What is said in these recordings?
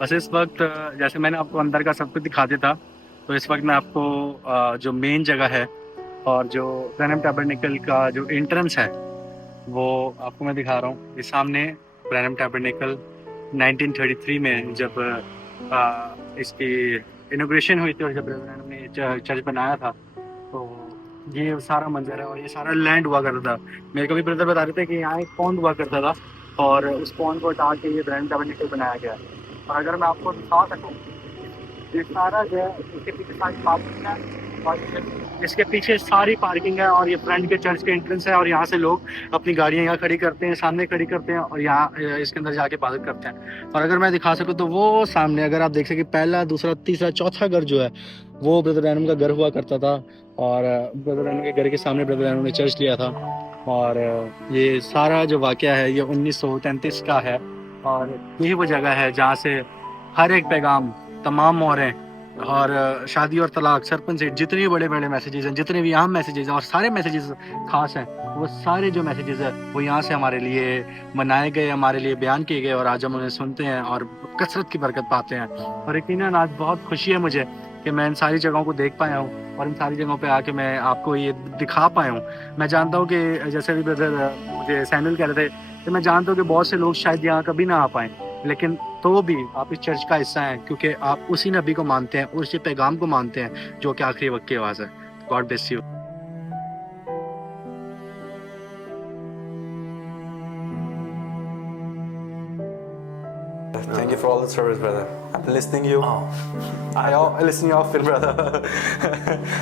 बस इस वक्त जैसे मैंने आपको अंदर का सब कुछ दिखा दिया था, तो इस वक्त मैं आपको जो मेन जगह है और जो ब्रैनम टैबरनेकल का जो एंट्रेंस है वो आपको मैं दिखा रहा हूँ। ये सामने ब्रैनम टैबरनेकल 1933 में जब इसकी इनोग्रेशन हुई थी और जब ब्रैनम ने चर्च बनाया था, तो ये सारा मंजर है और ये सारा लैंड हुआ करता था। मेरे को भी ब्रदर बता रहे थे कि यहाँ एक पॉन्ड हुआ करता था और उस पॉन्ड को हटा के ये ब्रैनम टैबरनेकल बनाया गया है। और अगर मैं आपको दिखा सकूँ, ये सारा जो है इसके पीछे सारी पार्किंग है और इसके पीछे सारी पार्किंग है और ये फ्रंट के चर्च के एंट्रेंस है और यहाँ से लोग अपनी गाड़ियाँ यहाँ खड़ी करते हैं, सामने खड़ी करते हैं और यहाँ इसके अंदर जाके इबादत करते हैं। और अगर मैं दिखा सकूँ तो वो सामने अगर आप देख सकें, पहला दूसरा तीसरा चौथा घर जो है वो ब्रदर रैनम का घर हुआ करता था और ब्रदर रैनम के घर के सामने ब्रदर रैनम ने चर्च लिया था। और ये सारा जो वाक़या है ये 1933 का है और यही वो जगह है जहाँ से हर एक पैगाम, तमाम मोहरें और शादी और तलाक, सरपंच से जितने भी बड़े-बड़े मैसेजेस हैं, जितने भी अहम मैसेजेस हैं और सारे मैसेजेस ख़ास हैं, वो सारे जो मैसेजेस हैं वो यहाँ से हमारे लिए मनाए गए, हमारे लिए बयान किए गए और आज हम उन्हें सुनते हैं और कसरत की बरकत पाते हैं। और यकीनन आज बहुत खुशी है मुझे कि मैं इन सारी जगहों को देख पाया हूँ और इन सारी जगहों पे आके मैं आपको ये दिखा पाया हूँ। मैं जानता हूँ कि जैसे अभी ब्रदर मुझे सैमुअल कह रहे थे कि मैं जानता हूँ कि बहुत से लोग शायद यहाँ कभी ना आ पाएँ, लेकिन तो भी आप इस चर्च का हिस्सा हैं क्योंकि आप उसी नबी को मानते हैं, उसी पैगाम को मानते हैं जो कि आखिरी वक्त की आवाज़ है। God bless you. Thank you for all the service, brother. I've been listening to you. I listen to you often, brother.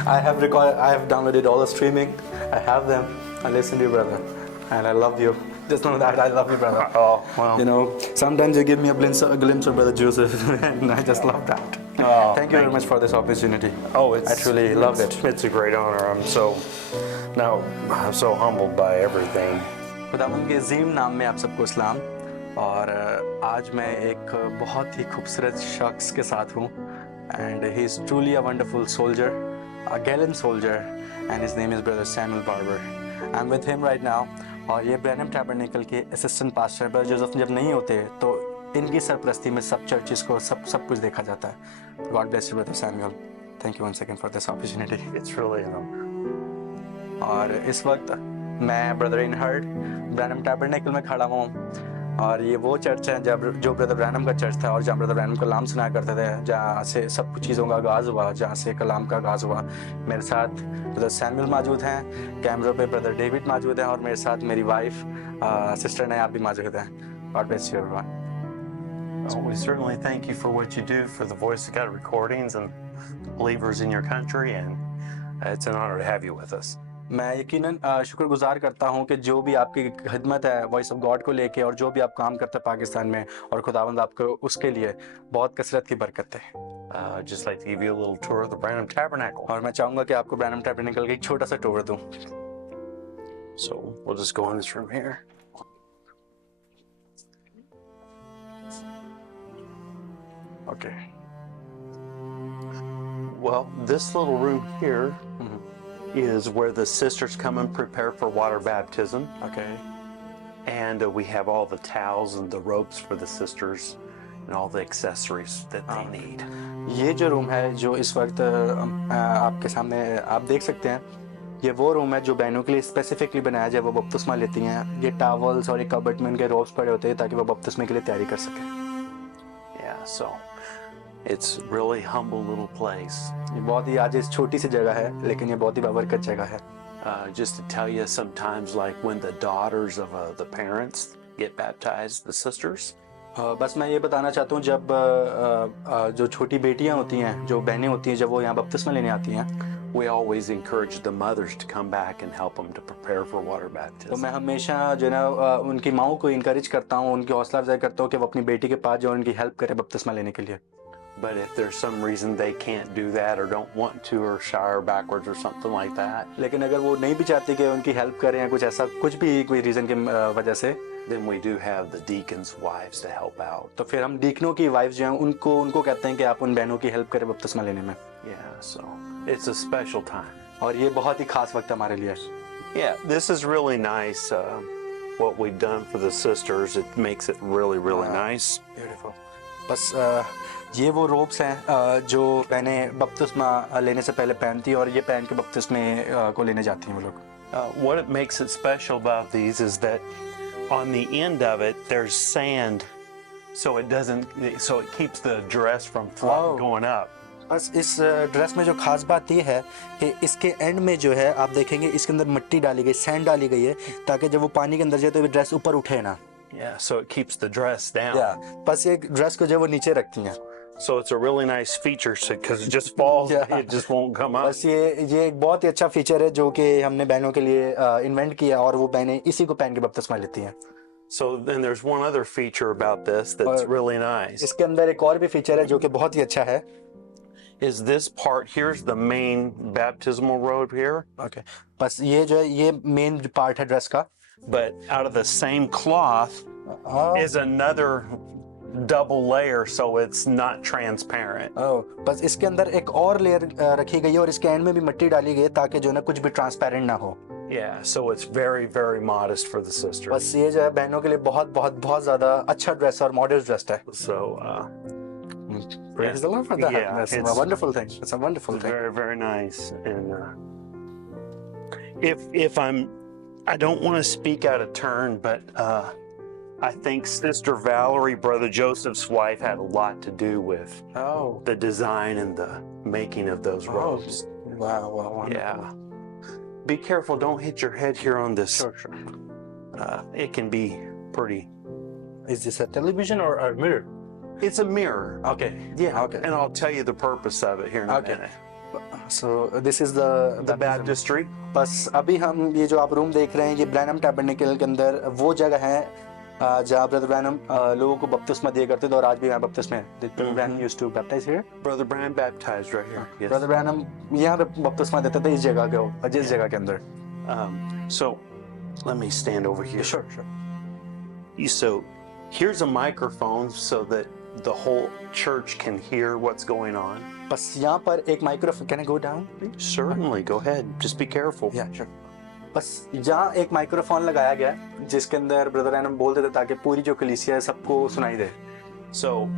I have downloaded all the streaming. I have them. I listen to you, brother, and I love you. Just know that I love you, brother. Oh, well. You know, sometimes you give me a glimpse of Brother Joseph, and I just love that. Oh, thank you very much for this opportunity. Oh, I truly love it. It's a great honor. I'm so humbled by everything. खुदावंद के अजीम नाम में आप सबको सलाम। और आज मैं एक बहुत ही खूबसूरत शख्स के साथ हूँ and he is truly a wonderful soldier, a gallant soldier, and his name is Brother Samuel Barber. I'm with him right now. और ये ब्रैनम टैबरनेकल के असिस्टेंट पास्टर ब्रदर जोसेफ जब नहीं होते तो इनकी सरपरस्ती में सब चर्चेस को सब कुछ देखा जाता है। God bless you brother Samuel. Thank you once again for this opportunity. It's really an honor. और इस वक्त मैं ब्रदर इनहर्ड ब्रैनम टैबरनेकल में खड़ा हूँ और ये वो चर्च है जो ब्रदर ब्रैनम का चर्च था और जहाँ ब्रदर ब्रैनम कलाम सुनाया करते थे, जहाँ से सब कुछ चीज़ों का आगाज़ हुआ, जहाँ से कलाम का आगाज़ हुआ। मेरे साथ ब्रदर सैमुअल मौजूद हैं, कैमरों पे ब्रदर डेविड मौजूद हैं और मेरे साथ मेरी वाइफ सिस्टर ने आप भी मौजूद हैं। God bless you everyone. Well, we certainly thank you for what you do for the Voice of God recordings and the believers in your country, and it's an honor to have you with us. मैं यकीनन शुक्रगुजार करता हूँ कि जो भी आपकी खिदमत है वॉइस ऑफ गॉड को लेके और जो भी आप काम करते हैं पाकिस्तान में, और खुदावंद आपको उसके लिए बहुत कसरत की बरकत है। Just like to give you a little tour of the Branham Tabernacle. और मैं चाहूँगा कि आपको ब्रैनम टैबरनेकल का एक छोटा सा टूर दूँ। So we'll just go in this room here. Okay. Well, this little room here is where the sisters come and prepare for water baptism. Okay. And we have all the towels and the ropes for the sisters and all the accessories that they need. ये जो रूम है जो इस वक्त आपके सामने आप देख सकते हैं, ये वो रूम है जो बहनों के लिए स्पेसिफिकली बनाया जाए, वो बपतिस्मा लेती हैं। ये टावल्स और ये कबर्ड में उनके रोब्स पड़े होते हैं ताकि वो बपतिस्मे के लिए तैयारी कर सकें। Yeah, so it's really humble little place. ये बहुत ही आज इस छोटी सी जगह है लेकिन ये बहुत ही बाबरकत जगह है। Just to tell you, sometimes like when the daughters of the parents get baptized, the sisters, बस मैं ये बताना चाहता हूँ, जब जो छोटी बेटियाँ होती हैं, जो बहनें होती हैं, जब वो यहाँ बपतिस्मा लेने आती हैं, we always encourage the mothers to come back and help them to prepare for water तो baptism. मैं हमेशा जो है ना उनकी माओं को इनकरेज करता हूँ, उनकी हौसला अफजाई करता हूँ कि वो अपनी बेटी के पास जो उनकी हेल्प करे बपतिस्मा लेने के लिए। But if there's some reason they can't do that or don't want to or shy backwards or something like that, लेकिन अगर वो नहीं भी चाहती कि उनकी हेल्प करें या कुछ ऐसा कुछ भी कोई रीज़न की वजह से, then we do have the deacons' wives to help out. तो फिर हम डीकनों की वाइफ जो हैं उनको कहते हैं कि आप उन बहनों की हेल्प करें बपतिस्मा लेने में। Yeah, so it's a special time. और ये बहुत ही खास वक्त हमारे लिए। Yeah, this is really nice. What we've done for the sisters, it makes it really nice. Beautiful. बस ये वो रोब्स हैं जो मैंने बपतिस्मा लेने से पहले पहनती और ये पहन के बपतिस्मे को लेने जाती हैं वो लोग. What it makes it special about these is that on the end of it there's sand, so it keeps the dress from Oh. going up. बस इस ड्रेस में जो खास बात ये है कि इसके एंड में जो है आप देखेंगे इसके अंदर मिट्टी डाली गई, सैंड डाली गई है ताकि जब वो पानी के अंदर जाए तो ये ड्रेस ऊपर उठे ना. Yeah, so it keeps the dress down. या बस ये ड्रेस को जो है वो नीचे रखती हैं. So it's a really nice feature because it just falls, Yeah. it just won't come up. बस ये एक बहुत ही अच्छा फीचर है जो कि हमने बहनों के लिए इन्वेंट किया और वो बहनें इसी को पहन के बपतिस्मा लेती हैं. So then there's one other feature about this that's और really nice. इसके अंदर एक और भी फीचर है जो कि बहुत ही अच्छा है. Is this part here's the main baptismal robe here, okay बस ये जो है ये मेन पार्ट है ड्रेस का. but out of the same cloth is another double layer, so it's not transparent. बस इसके अंदर एक और लेयर रखी गई है और इसके एंड में भी मिट्टी डाली गई है ताकि जो है ना कुछ भी ट्रांसपेरेंट ना हो. Yeah, so it's very, very modest for the sister. बस ये जो है बहनों के लिए बहुत बहुत बहुत ज्यादा अच्छा ड्रेस और मॉडर्न ड्रेस है. So Praise the Lord for that. Yeah, That's a it's- wonderful thing. It's a wonderful thing. very, very nice. And if I don't want to speak out of turn, but I think Sister Valerie, Brother Joseph's wife, had a lot to do with Oh, the design and the making of those robes. wow, wow. Yeah. Be careful, don't hit your head here on this. Sure, sure. It can be pretty. Is this a television or a mirror? It's a mirror. Okay. Yeah. Okay. And I'll tell you the purpose of it here in a Okay. minute. So this is the The baptistry. बस अभी हम ये जो आप रूम देख रहे हैं ये ब्रैनम टैबरनेकल के अंदर वो जगह है जहाँ ब्रदर ब्रैनम लोगों को बपतिस्मा दिया करते थे और आज भी यहाँ बपतिस्मा है. Brother Branham used to baptize here. Brother Branham baptized right here. Yes. Brother Branham यहाँ पे बपतिस्मा देते थे इस जगह के जिस जगह के अंदर. So let me stand over here. Sure, sure. So here's a microphone so that the whole church can hear what's going on. बस यहाँ पर एक microphone. Can I go down? Certainly, go ahead. Just be careful. Yeah, sure. बस यहाँ एक माइक्रोफोन लगाया गया है जिसके अंदर ब्रदर ब्रैनम बोलते थे ताकि पूरी जो कलीसिया है सबको सुनाई दे. So,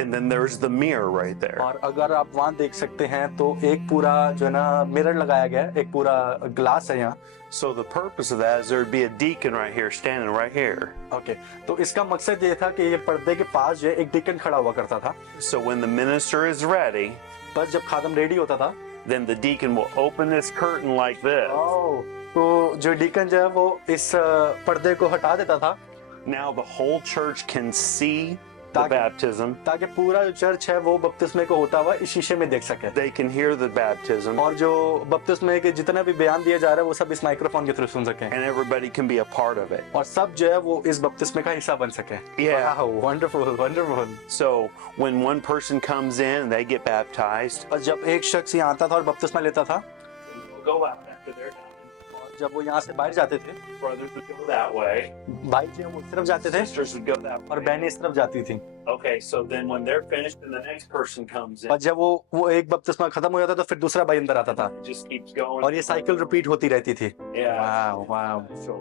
and then there's the mirror right there. और अगर आप वहाँ देख सकते हैं तो एक पूरा जो है ना मिरर लगाया गया है, एक पूरा ग्लास है यहाँ. So the purpose of that is there'd be a deacon right here, standing right here. Okay तो इसका मकसद ये था कि ये पर्दे के पास जो है एक डिकन खड़ा हुआ करता था. So when the minister is ready, बस जब खादम रेडी होता था then the deacon will open this curtain like this. तो जो डिकन जो है वो इस पर्दे को हटा देता था Now the whole church can see the ताकि- baptism. ताकि पूरा जो चर्च है वो बपतिस्मे को होता हुआ इस शीशे में देख सके. They can hear the baptism, और जो बपतिस्मे के जितना भी बयान दिया जा रहा है वो सब इस माइक्रोफोन के थ्रू सुन सके and everybody can be a part of it. और सब जो है वो इस बपतिस्मे का हिस्सा बन सके. Yeah. Wow, wonderful, wonderful. So when one person comes in and they get baptized, और जब एक शख्स यहाँ आता था और बपतिस्मा लेता था go out after they're done. और जब वो यहाँ से बाहर जाते थे Brothers would go that way. भाई जो है वो इस तरफ जाते थे Sisters would go that और way. बहनें इस तरफ जाती थी. Okay, so then when they're finished and the next person comes in, और जब वो एक बपतिस्मा खत्म हो जाता तो फिर दूसरा भाई अंदर आता था it just keeps going. और ये साइकिल रिपीट होती रहती थी. Yeah. वाव वाव. So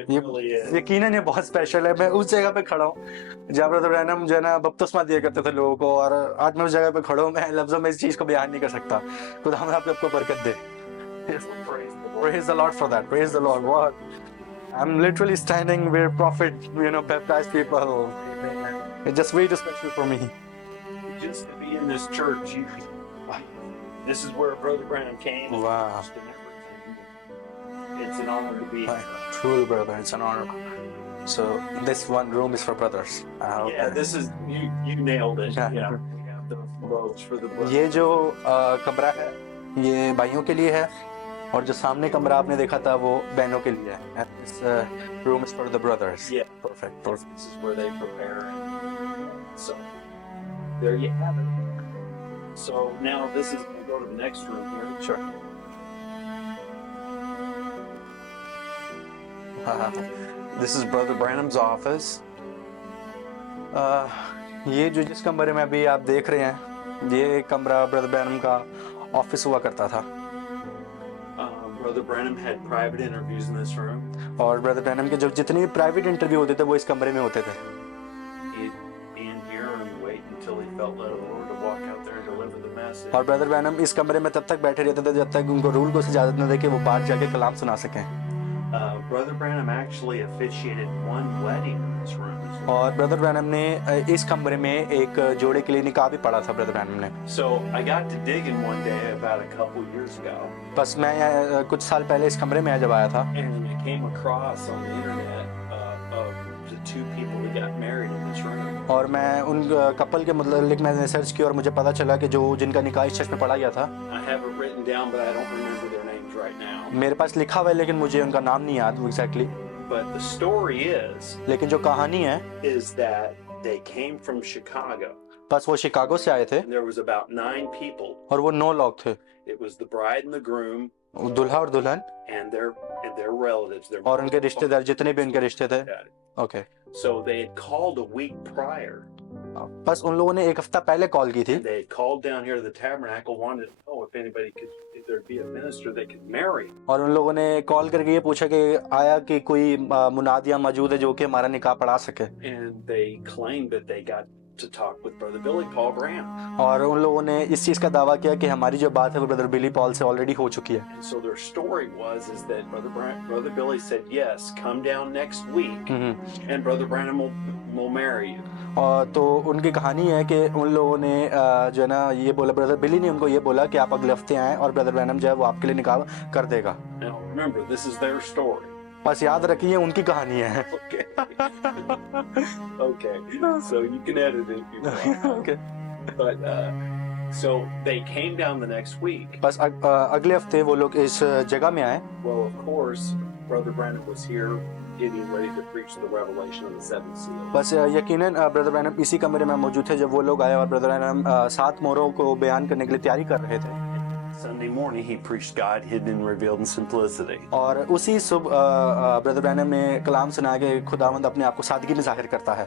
it ये really is. यकीनन ये बहुत स्पेशल है. मैं उस जगह पे खड़ा हूँ जहाँ ब्रदर ब्रैनम जो है ना बपतिस्मा दिया करते थे लोगों को और आज मैं उस जगह पे खड़ा हूँ. मैं लफ्जों में इस चीज को बयान नहीं कर सकता. खुदा हमें आपको बरकत दे. Praise the Lord. Praise the Lord for that. Praise the Lord. What? I'm literally standing where Prophet, baptized people. It's just way too special for me. Just to be in this church, this is where Brother Branham came. and Wow. preached and everything. It's an honor to be here. Truly, brother, it's an honor. So this one room is for brothers. Yeah, this is you nailed it. Yeah. Yeah, we have the robes for the brothers. ये जो कमरा है ये भाइयों के लिए है और जो सामने कमरा आपने देखा था वो बहनों के लिए है. And this room is for the brothers. Yeah, Perfect. Perfect. this is where they prepare. So there you have it. So now this is going to go to the next room here. Sure. This is Brother Branham's office. ये जो जिस कमरे में अभी आप देख रहे हैं ये कमरा ब्रदर ब्रैनम का ऑफिस हुआ करता था Brother Branham had private interviews in this room. और ब्रदर ब्रैनम के जो जितने भी प्राइवेट इंटरव्यू होते थे वो इस कमरे में होते थे. He'd be in here and wait felt led of the Lord to walk out there and deliver the message. और ब्रदर ब्रैनम इस कमरे में तब तक बैठे रहते थे जब तक उनको रूल को इजाजत न दे कि वो बाहर जाके कलाम सुना सकें। Brother Branham actually officiated one wedding in this room as well. और ब्रदर ब्रैनम ने इस कमरे में एक जोड़े के लिए निकाह भी पढ़ा था ब्रदर ब्रैनम ने। So I got to digging one day about a couple years ago, बस मैं कुछ साल पहले इस कमरे में जब आया था and I came across on the internet of the two people who got married in this room. और मैं उन कपल के मतलब मैंने सर्च किया और मुझे पता चला कि जो जिनका निकाह इस चर्च में पढ़ा गया था, I have it written down, but I don't remember their names right now. मेरे पास लिखा हुआ है लेकिन मुझे उनका नाम नहीं याद exactly. But the story is लेकिन जो कहानी है that they came from Chicago, बस वो शिकागो से आए थे and there was about 9 people. और वो 9 लोग थे, It was the bride and the groom दुल्हा और दुल्हन and their relatives. Their और उनके रिश्तेदार जितने भी उनके रिश्ते थे। Okay So they had called a week prior. बस उन लोगों ने एक हफ्ता पहले कॉल की थी They had called down here to the tabernacle, wanted to know if there'd be a minister they could marry. और उन लोगों ने कॉल करके ये पूछा कि आया कि कोई मुनादिया मौजूद है जो कि हमारा निकाह पढ़ा सके। And they claimed that they got to talk with Brother Billy Paul Branham. और उन लोगों ने इस चीज का दावा किया कि हमारी जो बात है वो ब्रदर बिली पॉल से ऑलरेडी हो चुकी है। And so their story was that Brother Billy said, yes, come down next week and Brother Branham will marry you. और तो उनकी कहानी है कि उन लोगों ने जो है ना ये बोला, ब्रदर बिली ने उनको ये बोला कि आप अगले हफ्ते आएं और ब्रदर ब्रैनम जो है वो आपके लिए निकाह कर देगा। Now remember, this is their story. बस याद रखिए उनकी कहानी है। Okay. Okay. So you can edit it if you want. Okay. But so they came down the next week. बस अगले हफ्ते वो लोग इस जगह में आए। Well, of course, Brother Branham was here getting ready to preach the revelation of the seventh seal. बस यकीनन ब्रदर ब्रैनम इसी कमरे में मौजूद थे जब वो लोग आए और ब्रदर ब्रैनम 7 मोहरों को बयान करने के लिए तैयारी कर रहे थे। Sunday morning, he preached God hidden and revealed in simplicity. और उसी सुबह ब्रदर ब्रैनम ने कलाम सुना के खुदावंद अपने आप को सादगी में जाहिर करता है।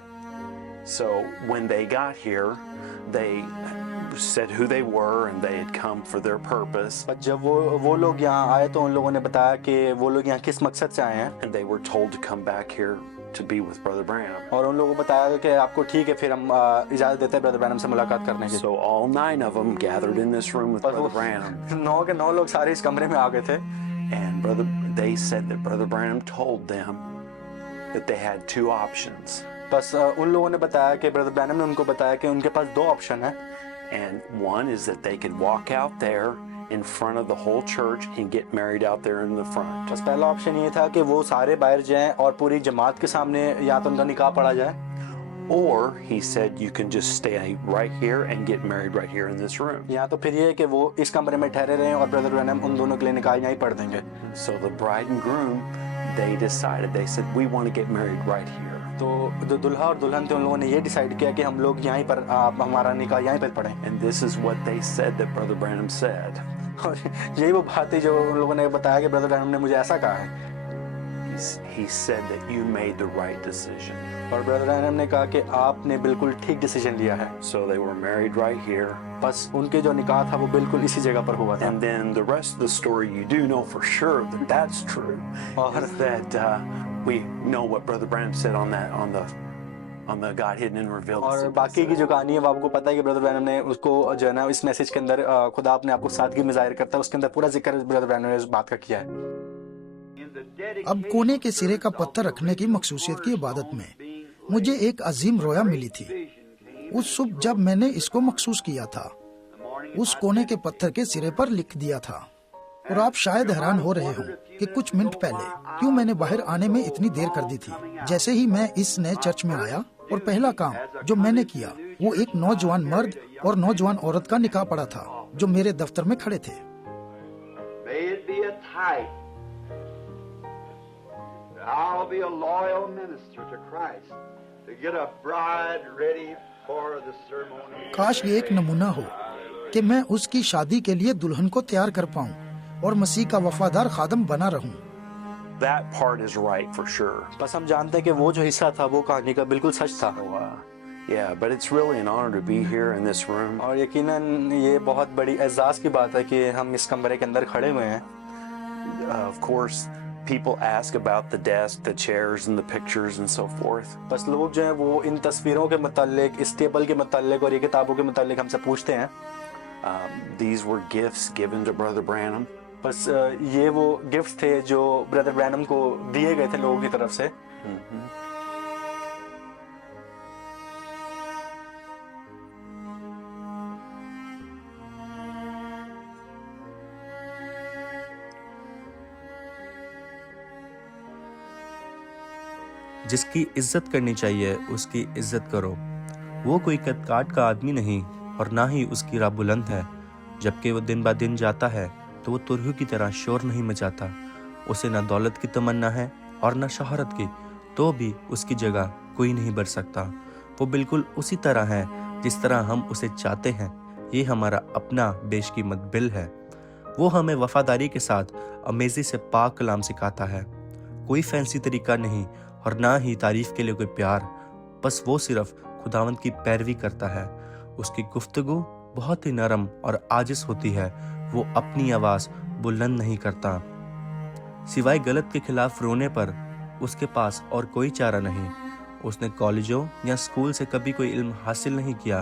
So when they got here, they said who they were and they had come for their purpose. पर जब वो लोग यहाँ आए तो उन लोगों ने बताया कि वो लोग यहाँ किस मकसद से आए हैं। And they were told to come back here to be with Brother Branham. और उन लोगों को बताया कि आपको ठीक है फिर हम इजाजत देते हैं ब्रदर ब्रैनम से मुलाकात करने की। So all 9 of them gathered in this room with Brother Branham. 9 के 9 लोग सारे इस कमरे में आ गए थे। And they said that Brother Branham told them that they had 2 options. बस उन लोगों ने बताया कि ब्रदर ब्रैनम ने उनको बताया कि उनके पास 2 ऑप्शन है। And one is that they could walk out there in front of the whole church and get married out there in the front. बस पहला ऑप्शन ये था कि वो सारे बाहर जाएं और पूरी जमात के सामने या तो उनका निकाह पढ़ा जाए, Or he said you can just stay right here and get married right here in this room. या तो फिर ये कि वो इस कमरे में ठहरे रहें और ब्रदर ब्रैनम उन दोनों के लिए निकाह यहीं पढ़ देंगे। So the bride and groom, they decided, they said we want to get married right here. तो जो दुल्हा और दुल्हन थे उन लोगों ने ये डिसाइड किया कि हम लोग यहीं पर हमारा निकाह यहीं पर पढ़ें। And this is what they said that Brother Branham said. और यही वो बात थी जो उन लोगों ने बताया कि ब्रदर ब्रैनम ने मुझे ऐसा कहा है। He said that you made the right decision. और ब्रदर ब्रैनम ने कहा कि आपने बिल्कुल ठीक डिसीजन लिया है। So they were married right here. बस उनके जो निकाह था वो बिल्कुल इसी जगह पर हुआ था। And then the rest of the story, you do know for sure that that's true. Is that we know what Brother Branham said on the God hidden and revealed. और बाकी की जो कहानी है वो आपको पता है कि ब्रदर ब्रैनम ने उसको जो है ना इस मैसेज के अंदर खुदा अपने आप को सादगी में जाहिर करता है, उसके अंदर पूरा जिक्र ब्रदर ब्रैनम ने इस बात का किया है। अब कोने के सिरे का पत्थर रखने की मखसूसियत की इबादत में मुझे एक अजीम रोया मिली थी। उस सुबह जब मैंने इसको मखसूस किया था, उस कोने के पत्थर के सिरे पर लिख दिया था। और आप शायद हैरान हो रहे हो कि कुछ मिनट पहले क्यों मैंने बाहर आने में इतनी देर कर दी थी। जैसे ही मैं इस नए चर्च में आया और पहला काम जो मैंने किया वो एक नौजवान मर्द और नौजवान औरत का निकाह पड़ा था जो मेरे दफ्तर में खड़े थे। I'll be a loyal minister to Christ to get a bride ready for the ceremony. काश ये एक नमूना हो कि मैं उसकी शादी के लिए दुल्हन को तैयार कर पाऊं और मसीह का वफादार खादम बना रहूं। That part is right for sure. बस हम जानते हैं कि वो जो हिस्सा था वो कहानी का बिल्कुल सच था। Yeah, but it's really an honor to be here in this room. और यकीनन ये बहुत बड़ी एजाज की बात है कि हम इस कमरे के अंदर खड़े हुए हैं। Of course, people ask about the desk, the chairs, and the pictures and so forth. बस लोग जो हैं वो इन तस्वीरों के मुतालिक, इस टेबल के मुतालिक और ये किताबों के मुतालिक हमसे पूछते हैं. These were gifts given to Brother Branham. बस ये वो गिफ्ट थे जो ब्रदर ब्रैनम को दिए गए थे लोगों की तरफ से. जिसकी इज्जत करनी चाहिए उसकी इज्जत करो. वो कोई कदकाठ का आदमी नहीं और ना ही उसकी राह बुलंद है. जबकि वो दिन ब दिन जाता है तो वो तुरहु की तरह शोर नहीं मचाता. उसे ना दौलत की तमन्ना है और ना शोहरत की, तो भी उसकी जगह कोई नहीं भर सकता. वो बिल्कुल उसी तरह है जिस तरह हम उसे चाहते हैं. ये हमारा अपना बेशकीमत बिल है. वो हमें वफादारी के साथ अमेज़ी से पाक कलाम सिखाता है. कोई फैंसी तरीका नहीं और ना ही तारीफ के लिए कोई प्यार. बस वो सिर्फ खुदावंद की पैरवी करता है. उसकी गुफ्तगू बहुत ही नरम और आजिज़ होती है. वो अपनी आवाज़ बुलंद नहीं करता. सिवाय गलत के खिलाफ रोने पर उसके पास और कोई चारा नहीं. उसने कॉलेजों या स्कूल से कभी कोई इल्म हासिल नहीं किया,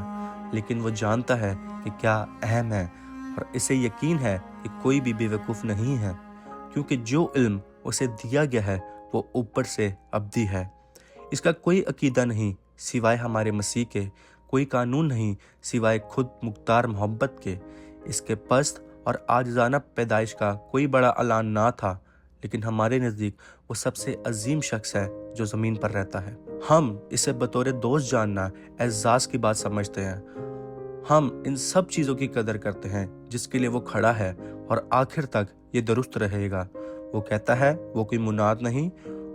लेकिन वो जानता है कि क्या अहम है और इसे यकीन है कि कोई भी बेवकूफ़ नहीं है, क्योंकि जो इल्म उसे दिया गया है वो ऊपर से अब्दी है. इसका कोई अकीदा नहीं सिवाय हमारे मसीह के, कोई कानून नहीं सिवाय खुद मुख्तार मोहब्बत के. इसके पस्त और आजिज़ाना पैदाइश का कोई बड़ा ऐलान ना था, लेकिन हमारे नज़दीक वो सबसे अजीम शख्स है जो ज़मीन पर रहता है. हम इसे बतौर दोस्त जानना एज़ाज़ की बात समझते हैं. हम इन सब चीज़ों की कदर करते हैं जिसके लिए वो खड़ा है और आखिर तक ये दुरुस्त रहेगा. वो कहता है वो कोई मुनाद नहीं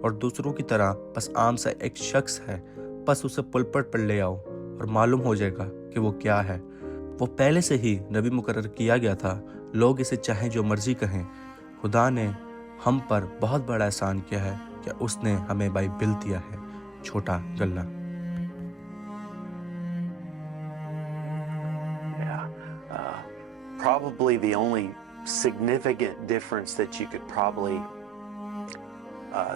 और दूसरों की तरह बस आम सा एक शख्स है. बस उसे पुलपट पर ले आओ और मालूम हो जाएगा कि वो क्या है. वो पहले से ही नबी मुकर्रर किया गया था. लोग इसे चाहे जो मर्जी कहें. खुदा ने हम पर बहुत बड़ा एहसान किया है कि उसने हमें बाइबिल दिया है. छोटा गल्ला. Probably the only significant difference that you could probably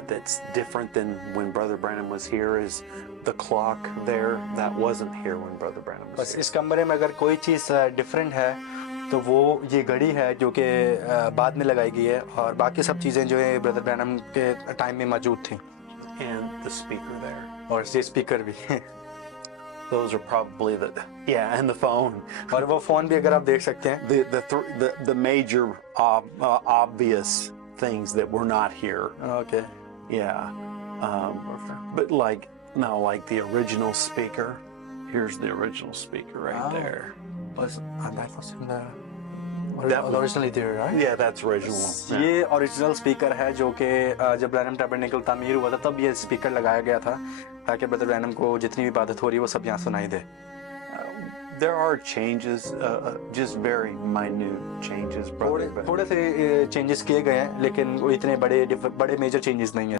that's different than when Brother Branham was here is the clock there. That wasn't here when Brother Branham was बस here. इस कमरे में अगर कोई चीज़ डिफरेंट है तो वो ये घड़ी है जो कि बाद में लगाई गई है, और बाकी सब चीज़ें जो है ब्रदर ब्रैनम के टाइम में मौजूद थी. And the speaker there. और ये स्पीकर भी. Those are probably and the phone. और वो फ़ोन भी अगर आप देख सकते हैं. The major obvious things that were not here. Okay. Yeah. But like the original speaker. Here's the original speaker right Oh. there. बस that was in the That was- originally there, right? Yeah, that's original. Yeah. ये original speaker है जो कि जब Branham tabernacle तामीर हुआ था तब ये स्पीकर लगाया गया था ताकि ब्रदर ब्रैनम को जितनी भी इबादत हो रही है वो सब यहाँ सुनाई दे. There are changes, just very minute changes, brother. but- थोड़े से चेंजेस किए गए हैं, लेकिन वो इतने बड़े मेजर चेंजेस नहीं है.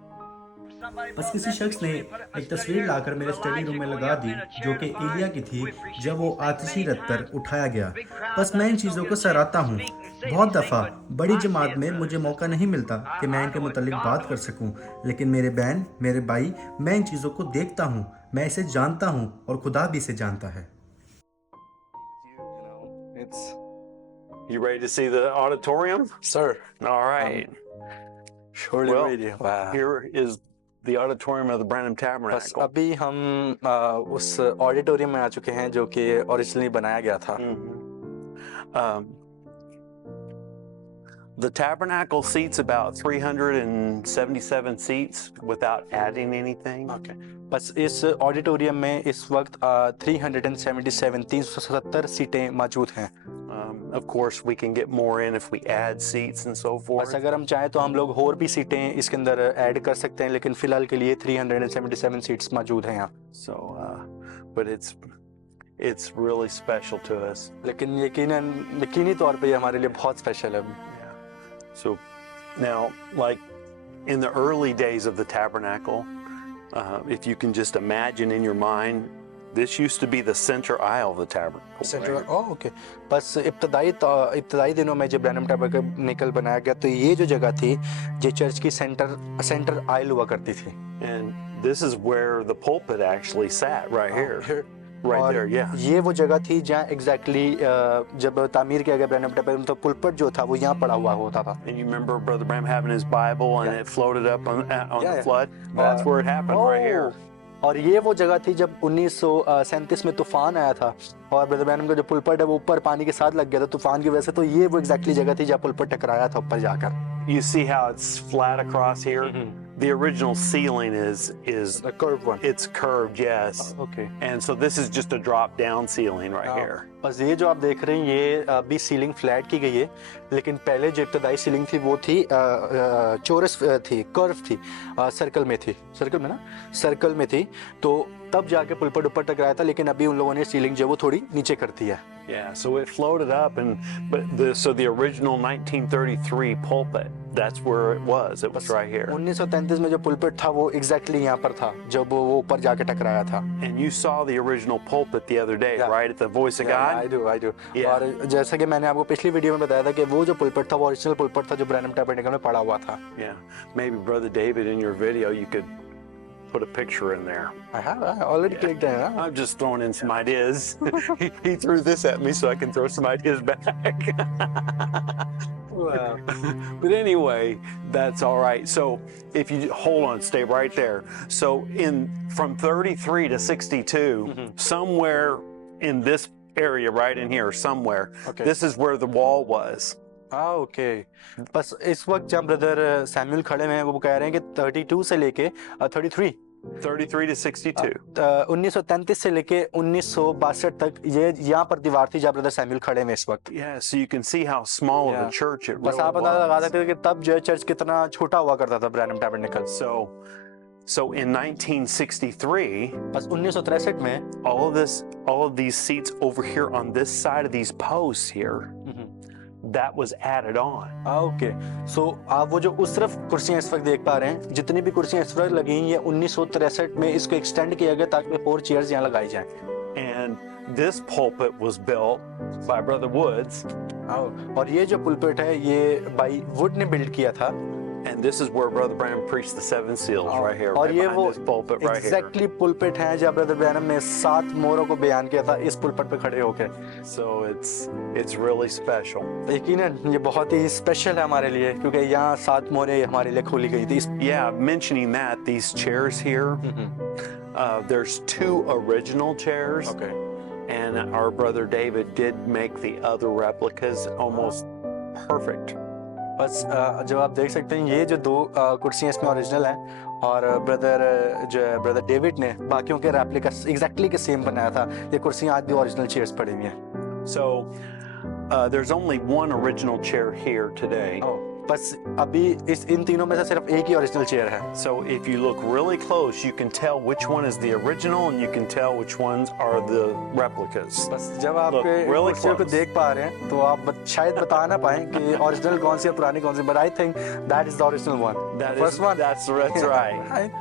बस किसी शख्स ने एक तस्वीर लाकर मेरे स्टडी रूम में लगा दी जो कि एलिया की थी जब वो आतिशी रथ पर उठाया गया. बस मैं इन चीज़ों को सराहता हूँ. बहुत दफ़ा बड़ी जमात में मुझे मौका नहीं मिलता कि मैं इनके मुतालिक बात कर सकूं, लेकिन मेरे बहन, मेरे भाई, मैं इन चीज़ों को देखता हूँ, मैं इसे जानता हूँ और खुदा भी इसे जानता है. You ready to see the auditorium? Sir, All right. surely Well, ready. Wow. Here is the auditorium of the Branham बस Tabernacle. अभी हम उस ऑडिटोरियम में आ चुके हैं जो कि ओरिजिनली बनाया गया था. The tabernacle seats about 377 seats without adding anything. Okay. बस इस ऑडिटोरियम में इस वक्त 377 सीटें मौजूद हैं. Of course, we can get more in if we add seats and so बस forth. अगर हम चाहें तो हम लोग और भी सीटें इसके अंदर ऐड कर सकते हैं, लेकिन फिलहाल के लिए 377 सीट्स मौजूद हैं यहाँ. So, but it's really special to us. लेकिन यकीनी तौर पे ये हमारे लिए बहुत स्पेशल है. So now, like in the early days of the tabernacle, if you can just imagine in your mind This used to be the center aisle of the tabernacle. Central okay बस इब्तदाई दिनों में जब ब्रैनम टैबरनेकल बनाया गया तो ये जो जगह थी ये चर्च की सेंटर आइल हुआ करती थी And this is where the pulpit actually sat, right here. Right और there, yeah. ये वो जगह थी जहाँ एग्जैक्टली जब तामीर किया गया ब्रैनम टैबरनेकल तो पुलपट जो था वो यहाँ पड़ा हुआ होता था And you remember Brother Branham having his Bible and it floated up on Yeah, the flood? That's where it happened, right here. और ये वो जगह थी जब 1937 में तूफान आया था और ब्रदर ब्रैनम का जो पुलपट है वो ऊपर पानी के साथ लग गया था तूफान की वजह से तो ये वो एग्जैक्टली जगह थी जहाँ पुलपट टकराया था ऊपर जाकर You see how it's flat across here? The original ceiling is The curved one. it's curved, yes. Okay. And so this is just a drop down ceiling right here. बस ये जो आप देख रहे हैं ये अभी सीलिंग फ्लैट की गई है लेकिन पहले जो इब्तदाई सीलिंग थी वो थी चौरस थी कर्व थी सर्कल में थी सर्कल में थी तो तब जाके पुलपट ऊपर टकराया था लेकिन अभी उन लोगों ने सीलिंग जो वो थोड़ी नीचे कर दी है Yeah, so it floated up so the original 1933 pulpit, that's where it was. It was right here. 1933 में जो पुलपट था वो एग्जैक्टली यहाँ पर था जब वो ऊपर जाके टकराया था And you saw the original pulpit the other day, Yeah. right? At the Voice of God? I do. Yeah. और जैसा कि मैंने आपको पिछली वीडियो में बताया था कि वो जो पुलपट था वो ओरिजिनल पुलपट था जो ब्रैनम टैबरनेकल में पड़ा हुआ था Yeah. Maybe Brother David, in your video, you could put a picture in there. I already clicked it. Huh? I'm just throwing in some ideas. He threw this at me so I can throw some ideas back. Wow. But anyway, that's all right. So if you hold on, stay right there. So from 33 to 62, somewhere in this area, right in here, somewhere, Okay. this is where the wall was. Okay बस इस वक्त जब brother Samuel खड़े हैं वो कह रहे हैं कि 32 से लेके 33 33 to 62. 1933 से लेके 1962 तक ये यहाँ पर दीवार थी जहाँ ब्रदर सैमुअल खड़े हैं इस वक्त Yeah, so you can see how small of Yeah. a church it बस really आप अंदाजा लगा was. सकते हो कि तब जो है चर्च कितना छोटा हुआ करता था ब्रैनम टैबरनेकल So in 1963, बस 1963 में all of these seats over here on this side of these posts here, that was added on. Okay so आप वो जो उस तरफ कुर्सियां इस वक्त देख पा रहे हैं जितनी भी कुर्सियां इस वक्त लगी हैं ये 1963 में इसको एक्सटेंड किया गया ताकि 4 चेयर्स यहाँ लगाई जाएं And this pulpit was built by Brother Woods, और ये जो पुलपिट है ये भाई वुड ने बिल्ड किया था and this is where Brother Branham preached the 7 seals right here, और right ये behind वो this pulpit right here. Exactly pulpit है जहाँ ब्रदर ब्रैनम ने 7 मोहरों को बयान किया था इस पुलपिट पे खड़े होके So it's really special. यकीनन ये बहुत ही स्पेशल है हमारे लिए क्योंकि यहाँ 7 मोहरें हमारे लिए खोली गई थी Yeah, mentioning that, these chairs here, there's 2 original chairs. Okay And our brother David did make the other replicas almost perfect. बस जब आप देख सकते हैं ये जो 2 कुर्सियां इसमें ओरिजिनल हैं और ब्रदर डेविड ने बाकियों के रेप्लिका एग्जैक्टली के सेम बनाया था ये कुर्सियां आज भी ओरिजिनल चेयर्स पड़ी हुई हैं So there's only one original chair here today. बस अभी इन तीनों में से सिर्फ एक ही ओरिजिनल चेयर है So if you look really close, you can tell which one is the original and you can tell which ones are the replicas. बस जब आप Look, really कुर्सियों को close. देख पा रहे हैं तो आप शायद बता ना पाए कि ओरिजिनल कौन सी है पुरानी कौन सी but I think that is the original one first one That's right.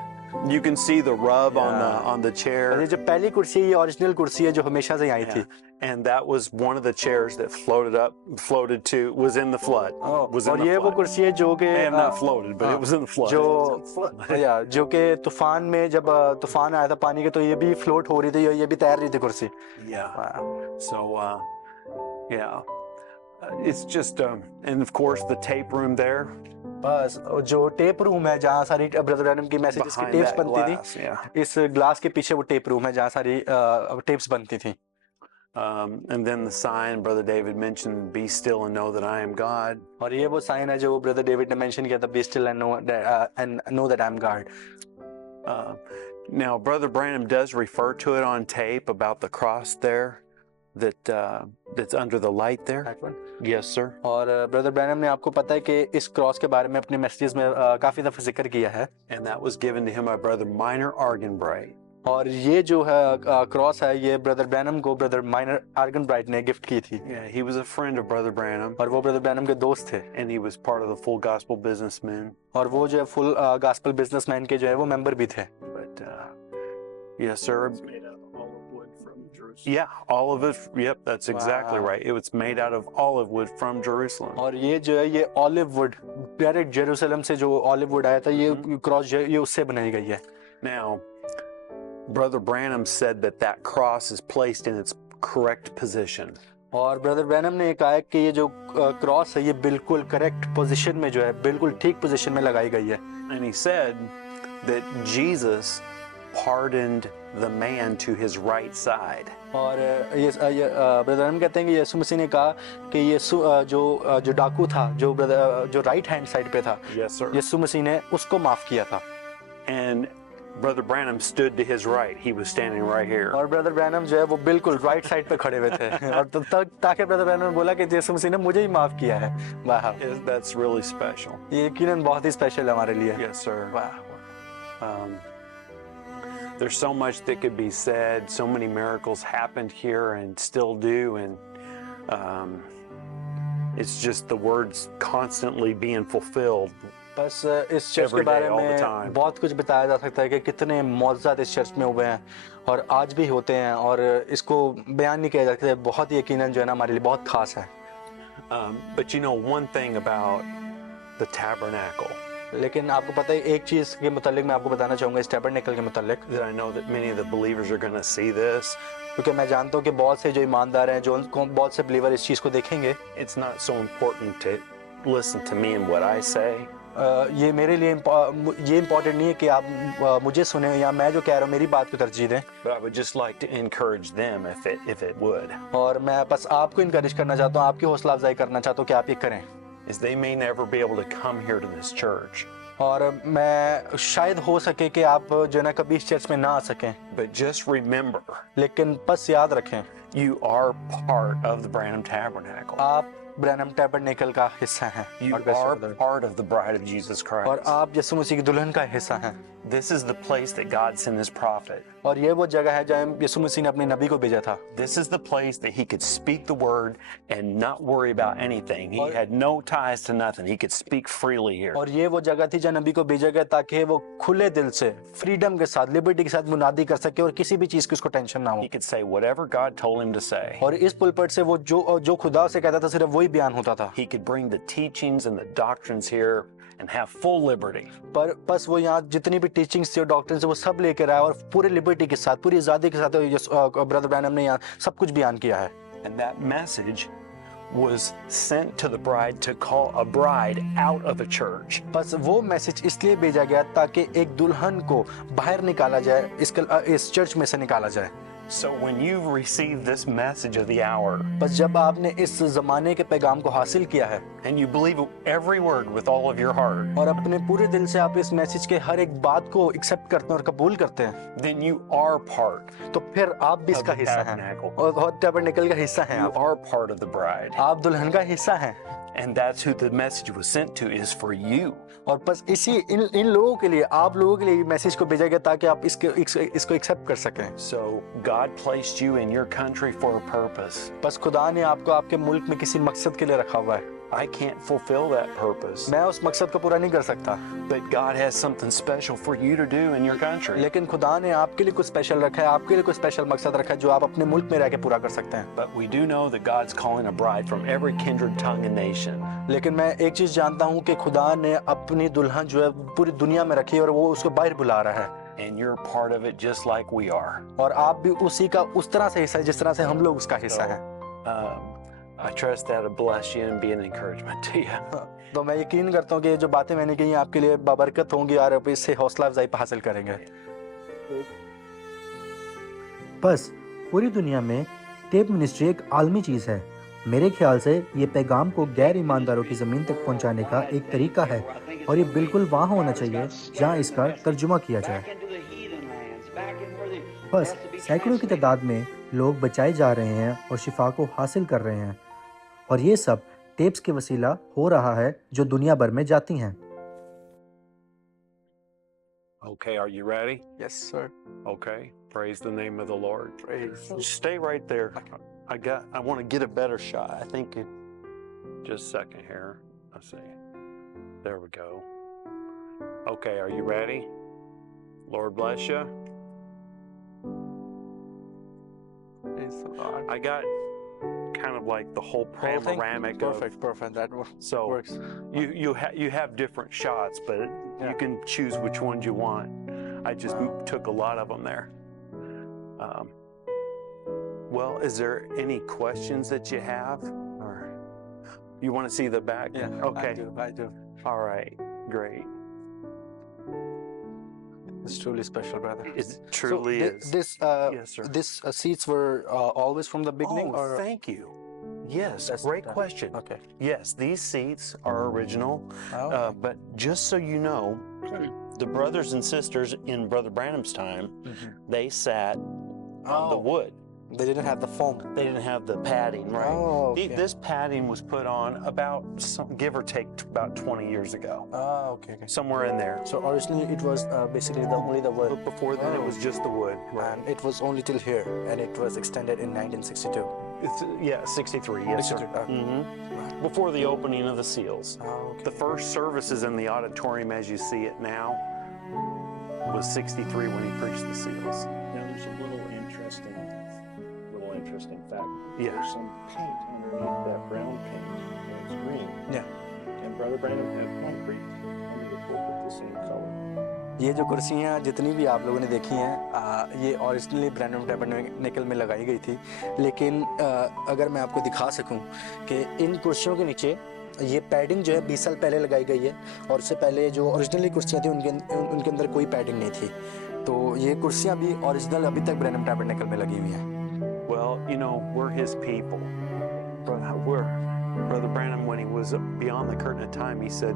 You can see the rub on the chair. ये जो पहली कुर्सी है ये ओरिजिनल कुर्सी है जो हमेशा से आई थी And that was one of the chairs that was in the flood. Was in और the ये वो flood. कुर्सी है जो कि May have not floated, but it was in the flood. जो कि तूफान में जब तूफान आया था पानी के तो ये भी फ्लोट हो रही थी ये भी तैर रही थी कुर्सी Yeah. So, it's just, and of course the tape room there. बस जो टेप रूम है जहाँ सारी ब्रदर ब्रैनम की मैसेजेस की Behind टेप्स that बनती glass, थी yeah. इस ग्लास के पीछे वो टेप रूम है जहाँ सारी टेप्स बनती थी And then the sign, Brother David mentioned, "Be still and know that I am God." और ये वो साइन है जो ब्रदर डेविड ने मेंशन किया था be still and know that I am God Now, Brother Branham does refer to it on tape about the cross there, that's under the light there. Yes, sir. और brother Branham ने आपको पता है कि इस क्रॉस के बारे में अपने मैसेजेस में काफी दफा जिक्र किया है And that was given to him by Brother Minor Arganbright. और ये जो है क्रॉस है ये ब्रदर ब्रैनम को ब्रदर माइनर आर्गनब्राइट ने गिफ्ट की थी Yeah, he was a friend of Brother Branham, और वो ब्रदर ब्रैनम के दोस्त थे and he was part of the Full Gospel Businessmen. और वो जो है फुल गॉस्पेल बिजनेसमैन के जो है वो मेंबर भी थे But yes, sir. Jerusalem. Yeah, olive wood. Yep, that's exactly Wow. right. It was made out of olive wood from Jerusalem. और ये जो है ये ऑलिव वुड डायरेक्ट जेरूसलम से जो ऑलिव वुड आया था ये क्रॉस ये उससे बनाई गई है. Now, Brother Branham said that that cross is placed in its correct position. और ब्रदर ब्रैनम ने कहा है कि ये जो क्रॉस है ये बिल्कुल करेक्ट पोजीशन में जो है बिल्कुल ठीक पोजीशन में लगाई गई है. And he said that Jesus pardoned the man to his right side. और ये ब्रदर ब्रैनम कहते हैं कि यीशु मसीह ने कहा कि यीशु जो डाकू था जो राइट हैंड साइड पे था Yes, sir. यीशु मसीह ने उसको माफ किया था. And Brother Branham stood to his right. He was standing right here. और ब्रदर ब्रैनम जो है वो बिल्कुल राइट साइड पे खड़े हुए थे और ताकि ब्रदर ब्रैनम ने बोला कि यीशु मसीह ने मुझे ही माफ किया है. वाह, That's really special. ये यकीनन बहुत ही स्पेशल है हमारे लिए. Yes, sir. वाह. There's so much that could be said. So many miracles happened here and still do. And it's just the words constantly being fulfilled. बस इस चर्च के Every day, बारे all the में time. बहुत कुछ बताया जा सकता है कि कितने मौजज़ात इस चर्च में हुए हैं और आज भी होते हैं और इसको बयान नहीं किया जा सकता. बहुत ही यकीनन जो है ना हमारे लिए बहुत खास है. But you know one thing about the tabernacle लेकिन आपको पता है एक चीज़ के मुतालिक मैं आपको बताना चाहूँगा इस टैबरनेकल के मुतालिक, that I know that many of the believers are going to see this. क्योंकि मैं जानता हूँ कि बहुत से जो ईमानदार हैं जो बहुत से बिलीवर इस चीज़ को देखेंगे. It's not so important to listen to me and what I say. ये मेरे लिए ये इम्पोर्टेंट नहीं है कि आप मुझे सुने या मैं जो कह रहा हूँ मेरी बात को तरजीह दें. But I would just like to encourage them if it would. और मैं बस आपको इनकरेज करना चाहता हूँ, आपकी हौसला अफजाई करना चाहता हूँ कि आप ये करें. Is they may never be able to come here to this church. और मैं शायद हो सके कि आप जो है ना कभी इस चर्च में ना आ सकें, But just remember, लेकिन बस याद रखें you are part of the Branham Tabernacle. आप ब्रैनम टैबरनेकल का हिस्सा हैं. You और वैसे are उधर- part of the bride of Jesus और Christ. आप यीशु मसीह की दुल्हन का हिस्सा हैं. This is the place that God sent his prophet. और ये वो जगह है जहाँ यीशु मसीह ने अपने नबी को भेजा था. This is the place that he could speak the word and not worry about anything. He had no ties to nothing. He could speak freely here. और ये वो जगह थी जहाँ नबी को भेजा गया ताकि वो खुले दिल से फ्रीडम के साथ लिबर्टी के साथ मुनादी कर सके और किसी भी चीज की उसको टेंशन ना हो. He could say whatever God told him to say. और इस पुलपट से वो जो खुदा से कहता था सिर्फ वही बयान होता था. He could bring the teachings and the doctrines here and have full liberty. पर बस वो यहाँ जितनी भी टीचिंग्स थी और डॉक्ट्रिन्स वो सब लेकर आया और पूरे लिबर्टी के साथ पूरी आज़ादी के साथ ब्रदर ब्रैनम ने यहाँ सब कुछ बयान किया है. And that message was sent to the bride to call a bride out of the church. बस वो मैसेज इसलिए भेजा गया ताकि एक दुल्हन को बाहर निकाला जाए, इस चर्च में से निकाला जाए. So when you've received this message of the hour बस जब आपने इस जमाने के पैगाम को हासिल किया है and you believe every word with all of your heart, और अपने पूरे दिल से आप इस मैसेज के हर एक बात को एक्सेप्ट करते हैं और कबूल करते हैं, then you are part. तो फिर आप भी इसका the हिस्सा हैं tabernacle. और टैबरनेकल का हिस्सा हैं. You are part of the bride. आप दुल्हन का हिस्सा हैं. And that's who the message was sent to, is for you. और बस इन लोगों के लिए, आप लोगों के लिए मैसेज को भेजा गया ताकि आप इसको एक्सेप्ट कर सकें. So God placed you in your country for a purpose. बस खुदा ने आपको आपके मुल्क में किसी मकसद के लिए रखा हुआ है. I can't fulfill that purpose. मैं उस मकसद को पूरा नहीं कर सकता, But God has something special for you to do in your country. लेकिन खुदा ने आपके लिए कुछ स्पेशल रखा है, आपके लिए कुछ स्पेशल मकसद रखा है जो आप अपने मुल्क में रह के पूरा कर सकते हैं. But we do know that God's calling a bride from every kindred, tongue, and nation. लेकिन मैं एक चीज जानता हूँ कि खुदा ने अपनी दुल्हन जो है पूरी दुनिया में रखी है और वो उसको बाहर बुला रहा है. And you're part of it just like we are. और आप भी उसी का उस तरह से हिस्सा है जिस तरह से हम लोग उसका हिस्सा हैं. I trust that'll bless you and be an encouragement to you. तो मैं यकीन करता हूँ कि ये जो बातें मैंने कही आपके लिए बाबरकत होंगी और आप इससे हौसला अफजाई हासिल करेंगे. बस पूरी दुनिया में टेप मिनिस्ट्री एक आलमी चीज़ है. मेरे ख्याल से ये पैगाम को गैर ईमानदारों की ज़मीन तक पहुंचाने का एक तरीका है और ये बिल्कुल वहाँ होना चाहिए जहाँ इसका तर्जुमा किया जाए. बस सैकड़ों की तादाद में लोग बचाए जा रहे हैं और शिफा को हासिल कर रहे हैं और ये सब टेप्स के वसीला हो रहा है जो दुनिया भर में जाती हैं. Okay, are you ready? Yes, sir. Okay, praise the name of the Lord. Praise. Stay right there. I want to get a better shot. I think just a second here. Let's see. There we go. Okay, are you ready? Lord bless you. Praise the Lord. I got kind of like the whole Whole thing? panoramic of, Perfect. That so works. you have different shots, but Yeah. you can choose which ones you want. I just took a lot of them there. Well, is there any questions that you have, or you want to see the back? Yeah. Okay. I do. All right. Great. It's truly special, brother. It truly is. This Yes, sir. this seats were always from the beginning, Oh, or thank you. Yes, That's- great question. okay? Yes, these seats are original, Oh, but just so you know, the brothers and sisters in Brother Branham's time, they sat on the Oh. wood. they didn't have the foam. They didn't have the padding, right? Oh, okay. This padding was put on about, give or take, about 20 years ago, Oh, okay. somewhere in there. So originally it was basically only the wood, But before then, it was just the wood. and it was only till here, and it was extended in 1962. It's, yeah, 63, yes, sir. 63, hmm Before the opening of the seals. Oh, okay. The first services in the auditorium, as you see it now, was 63 when he preached the seals. Now there's a little interesting fact. Yeah. There's some paint underneath that brown paint. It's green. Yeah. And Brother Branham had concrete under the pulpit the same color. ये जो कुर्सियाँ जितनी भी आप लोगों ने देखी हैं ये ओरिजिनली ब्रैनम टैबरनेकल में लगाई गई थी, लेकिन अगर मैं आपको दिखा सकूं कि इन कुर्सियों के नीचे ये पैडिंग जो है 20 साल पहले लगाई गई है, और उससे पहले जो ओरिजिनली कुर्सियाँ थी उनके अंदर कोई पैडिंग नहीं थी, तो ये कुर्सियाँ भी ओरिजिनल अभी तक ब्रैनम टैबरनेकल में लगी हुई हैं। Well, you know, we're his people. Brother Branham, when he was beyond the curtain of time, he said,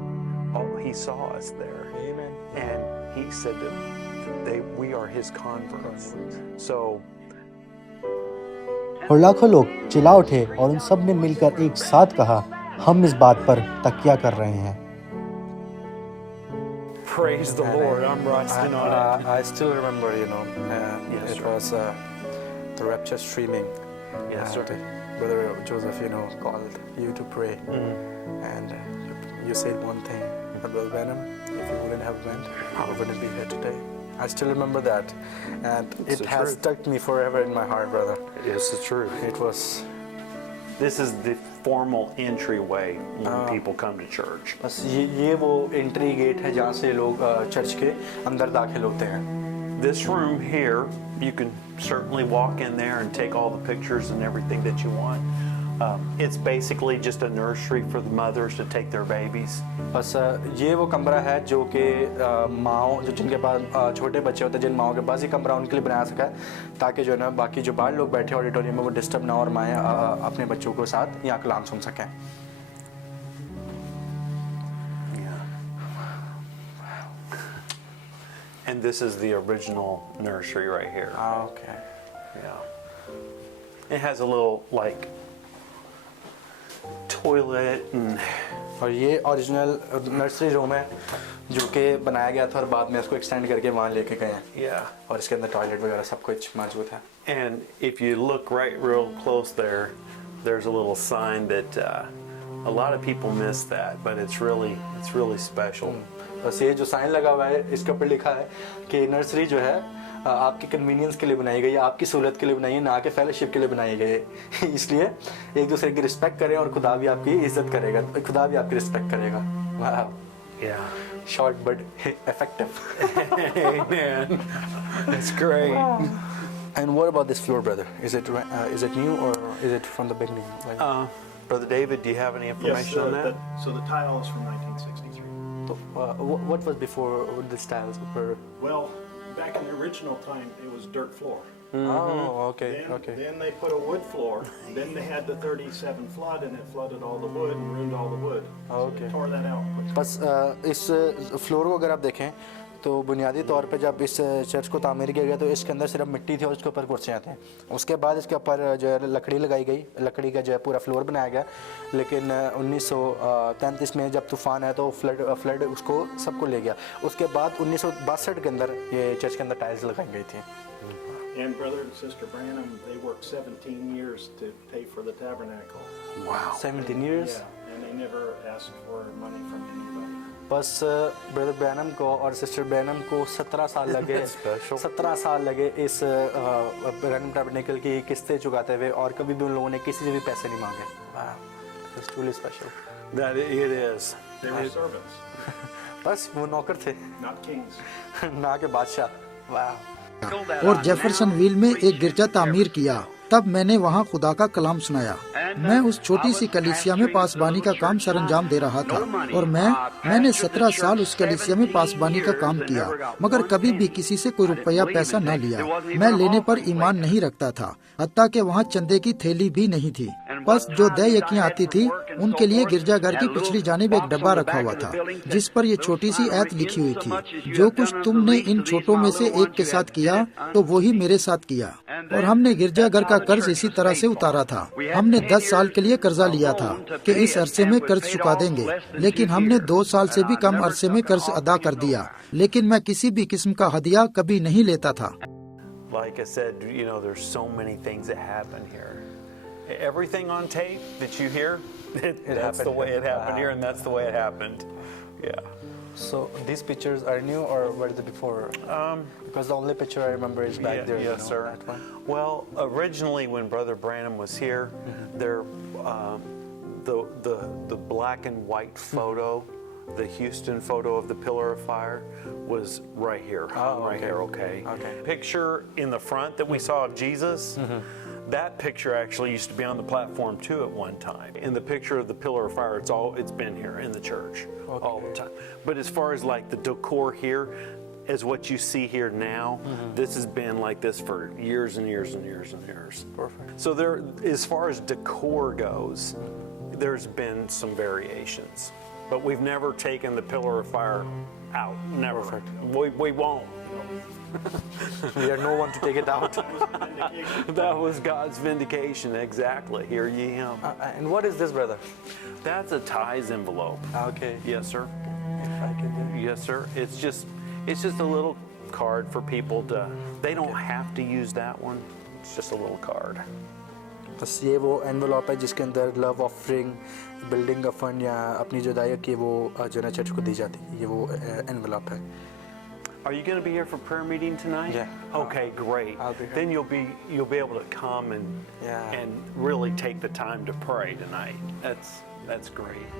oh, he saw us there. Amen. And he said that we are his converts. So, और लाखों लोग चिल्ला उठे और उन सब ने मिलकर एक साथ कहा, हम इस बात पर तकिया कर रहे हैं। praise the Lord, I'm resting on it. I still remember, Yes, it sir. was the rapture streaming. Yes, sir. Brother Joseph, called you to pray, and you said one thing, Brother Branham, if you wouldn't have went, I wouldn't be here today. I still remember that, and It's it the has truth. stuck me forever in my heart, brother. It's the truth. It was This is the formal entryway when people come to church. बस ये वो entry gate है जहाँ से लोग चर्च के अंदर दाखिल होते हैं। This room here, you can certainly walk in there and take all the pictures and everything that you want. It's basically just a nursery for the mothers to take their babies. बस ये वो कमरा है जो कि माँओं जो जिनके पास छोटे बच्चे होते हैं, जिन माँओं के पास ये कमरा उनके लिए बनाया सका है, ताकि जो है ना बाकी जो बाहर लोग बैठे ऑडिटोरियम में वो डिस्टर्ब ना और माएँ अपने बच्चों के साथ यहाँ कलाम सुन सकें। And this is the original nursery right here. Okay. Yeah. It has a little like toilet and और ये ओरिजिनल नर्सरी रूम है जो कि बनाया गया था और बाद में इसको एक्सटेंड करके वहाँ लेके गए हैं। yeah. और इसके अंदर टॉयलेट वगैरह सब कुछ मौजूद है। And if you look right real close there, there's a little sign that a lot of people miss that, but it's really special. बस ये जो साइन लगा हुआ है इसके ऊपर लिखा है कि नर्सरी जो है आपकी कन्वीनियंस के लिए बनाई गई है, आपकी सहूलत के लिए बनाई है, ना कि फेलोशिप के लिए बनाई गई है। इसलिए एक दूसरे की रिस्पेक्ट करें और खुदा भी आपकी इज्जत करेगा, खुदा भी आपकी रिस्पेक्ट करेगा। वाह, Yeah. Short but effective. Amen. That's great. And what about this floor, brother? Is it new or is it from the beginning? Like, Brother David, do you have any information on that? So the tile is from 1963. what was before the styles were? Well, back in the original time, it was dirt floor. Oh, okay, Then, okay. then they put a wood floor. Then they had the 37 flood, and it flooded all the wood and ruined all the wood. So Okay. they tore that out. बस इस फ्लोर को अगर आप देखें तो बुनियादी तौर पे जब इस चर्च को तामीर किया गया तो इसके अंदर सिर्फ मिट्टी थी और उसके ऊपर कुर्सियाँ थी। उसके बाद इसके ऊपर जो है लकड़ी लगाई गई, लकड़ी का जो है पूरा फ्लोर बनाया गया। लेकिन 1933 में जब तूफ़ान आया तो फ्लड उसको सबको ले गया। उसके बाद 1962 के अंदर ये चर्च के अंदर टाइल्स लगाई गई थी। And brother and sister Branham, they worked 17 years to pay for the tabernacle. Wow. 17 years? Yeah, and they never asked for money from anybody. बस ब्रदर ब्रैनम को और सिस्टर ब्रैनम को 17 साल लगे 17 साल लगे इस ब्रैनम टैबरनेकल की किस्तें चुकाते हुए, और कभी भी उन लोगों ने किसी से भी पैसे नहीं मांगे। It's truly special. That it is. They were servants, बस वो नौकर थे, not kings. ना के बादशाह। वाह। और जेफरसनविल में एक गिरजा तामीर किया। तब मैंने वहाँ खुदा का कलाम सुनाया। मैं उस छोटी सी कलीसिया में पासबानी का काम सरंजाम दे रहा था, और मैंने 17 साल उस कलीसिया में पासबानी का काम किया, मगर कभी भी किसी से कोई रुपया पैसा न लिया। मैं लेने पर ईमान नहीं रखता था, हत्ता कि वहाँ चंदे की थैली भी नहीं थी। बस जो दय यकियाँ आती थी, उनके लिए गिरजाघर की पिछली जानिब एक डब्बा रखा हुआ था, जिस पर ये छोटी सी ऐत लिखी हुई थी, जो कुछ तुमने इन छोटों में से एक के साथ किया, तो वही मेरे साथ किया। और हमने गिरजाघर का कर्ज इसी तरह से उतारा था। हमने 10 साल के लिए कर्जा लिया था कि इस अरसे में कर्ज चुका देंगे, लेकिन हमने 2 साल से भी कम अरसे में कर्ज अदा कर दिया। लेकिन मैं किसी भी किस्म का हदिया कभी नहीं लेता था। Like I said, you know, there's so many things that happen here. Everything on tape that you hear, that's the way it happened here, and that's the way it happened. Yeah. So these pictures are new, or were they before? Because the only picture I remember is back there. Yes, sir. That one. Well, originally when Brother Branham was here, there, the black and white photo, the Houston photo of the pillar of fire, was right here, right here. Okay. Picture in the front that we saw of Jesus. That picture actually used to be on the platform too at one time. In the picture of the pillar of fire, it's been here in the church all the time. But as far as like the decor here, as what you see here now, this has been like this for years and years and years and years. Perfect. So there, as far as decor goes, there's been some variations, but we've never taken the pillar of fire out. Never. Perfect. We won't. We are no one to take it out. That was God's vindication, exactly. Hear ye him. And what is this, brother? That's a tithes envelope. Okay. Yes, sir. If I can do. Yes, sir. It's just a little card for people to. They don't have to use that one. It's just a little card. बस ये वो एनवेलॉप है जिसके अंदर love offering, building का फंड या अपनी जो दायक की वो जो है चर्च को दी जाती है, ये वो एनवेलॉप है। Are you going to be here for prayer meeting tonight? Yeah. Okay, great. I'll be here. Then you'll be able to come and really take the time to pray tonight. That's great.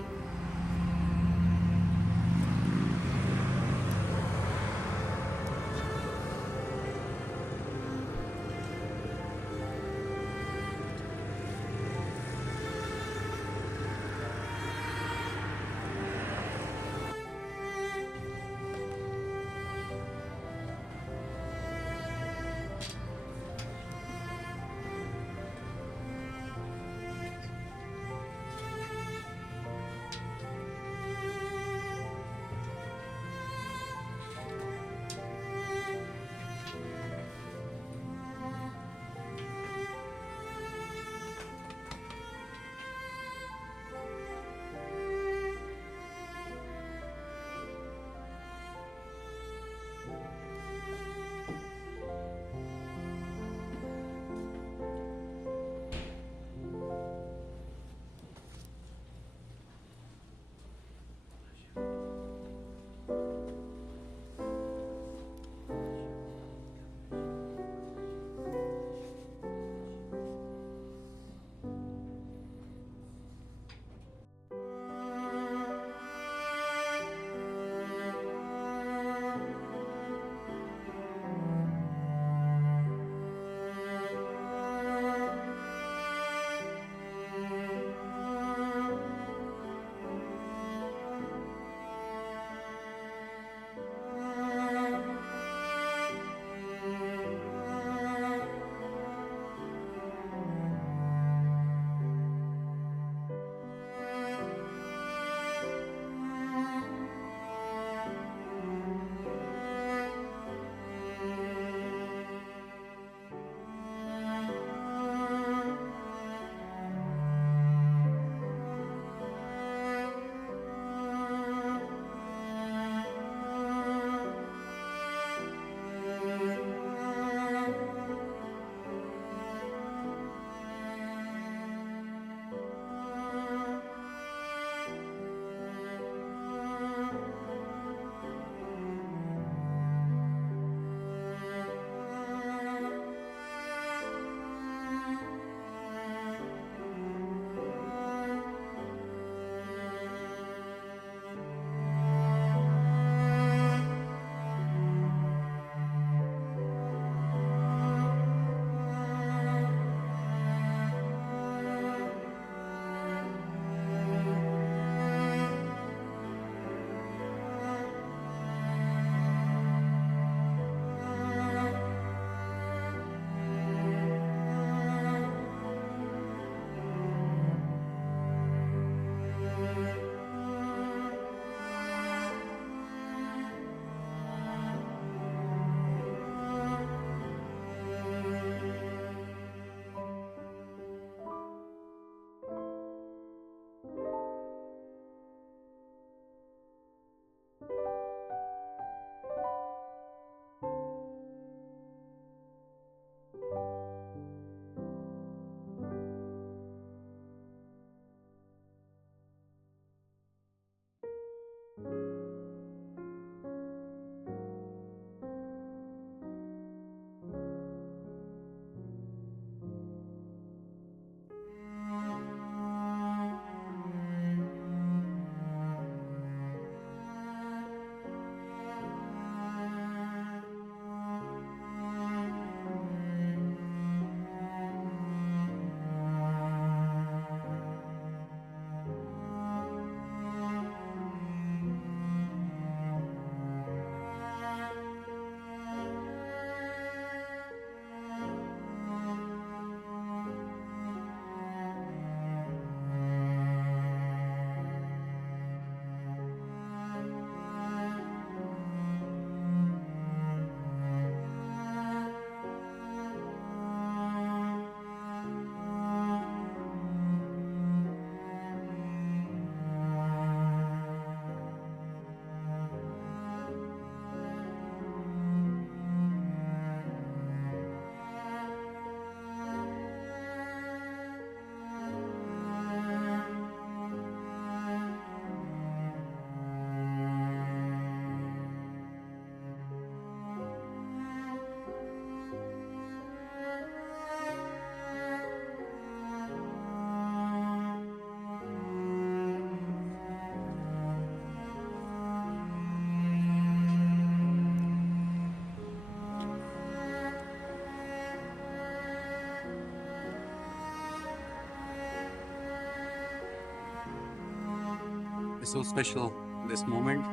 It's so special, this moment.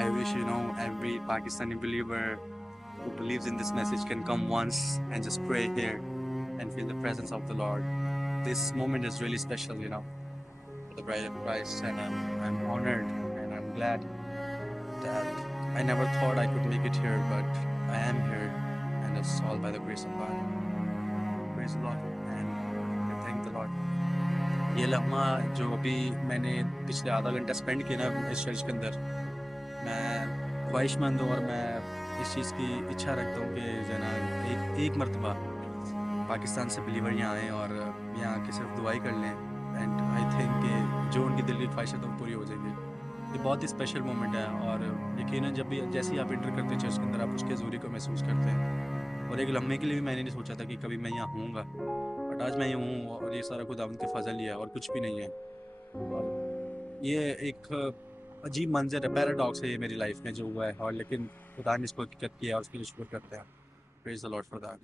I wish, every Pakistani believer who believes in this message can come once and just pray here and feel the presence of the Lord. This moment is really special, for the bride of Christ, and I'm honored and I'm glad that I never thought I could make it here, but I am here, and it's all by the grace of God. Praise the Lord and I thank the Lord. ये लम्हा जो अभी मैंने पिछले आधा घंटा स्पेंड किया ना इस चर्च के अंदर, मैं ख्वाहिशमंद हूँ और मैं इस चीज़ की इच्छा रखता हूँ कि जो ना एक मरतबा पाकिस्तान से बिलीवर यहाँ आएँ और यहाँ आके सिर्फ दुआई कर लें, एंड आई थिंक कि जो उनकी दिल की ख्वाहिश है तो पूरी हो जाएगी। ये बहुत ही स्पेशल मोमेंट है, और यकीनन जब भी जैसे ही आप इंटर करते हैं चर्च के अंदर आप उसके ज़रूरी को महसूस करते हैं। और एक लम्हे के लिए भी मैंने नहीं सोचा था कि कभी मैं यहाँ हूँगा, बट आज मैं यहाँ हूँ और ये सारा खुदावंद के फजल ही है और कुछ भी नहीं है। और ये एक अजीब मंजर है, पैराडॉक्स है ये मेरी लाइफ में जो हुआ है, और लेकिन खुदा ने इसको हकीकत किया और उसके लिए शुक्र करते हैं। Praise the Lord for that.